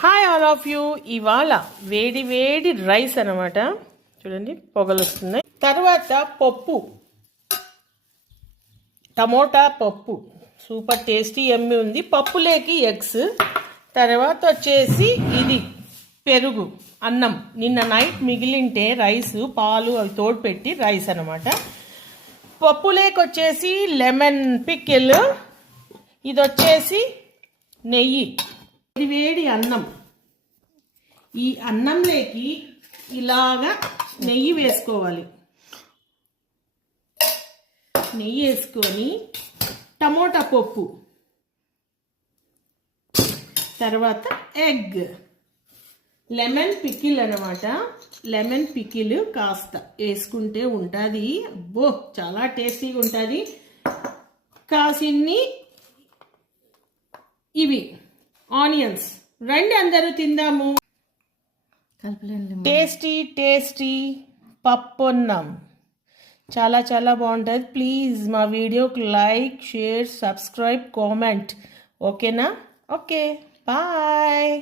Hi all of you. ఇవాళ వేడి వేడి రైస్ అనమాట. చూడండి పొగలు వస్తున్నాయి. తర్వాత పప్పు, టమోటా పప్పు సూపర్ టేస్టీ ఎమ్మి ఉంది. పప్పులేకి ఎగ్స్, తర్వాత వచ్చేసి ఇది పెరుగు, అన్నం. నిన్న నైట్ మిగిలింటే రైస్, పాలు అవి తోడు పెట్టి రైస్ అనమాట. పప్పులేకి వచ్చేసి లెమన్ పికిల్, ఇది వచ్చేసి నెయ్యి, వేడి అన్నం. ఈ అన్నంలోకి ఇలాగా నెయ్యి వేసుకోవాలి. నెయ్యి వేసుకొని టమోటా పప్పు, తర్వాత ఎగ్, లెమన్ పికిల్ అనమాట. లెమన్ పికిల్ కాస్త వేసుకుంటే ఉంటుంది. అబ్బో చాలా టేస్టీగా ఉంటుంది. కాసిన్ని ఇవి ఆనియన్స్. రండి అందరూ తిందాము. టేస్టీ టేస్టీ పప్పన్నం చాలా చాలా బాగుంటుంది. ప్లీజ్ మా వీడియోకి లైక్, షేర్, సబ్స్క్రైబ్, కామెంట్. ఓకేనా? Okay, bye.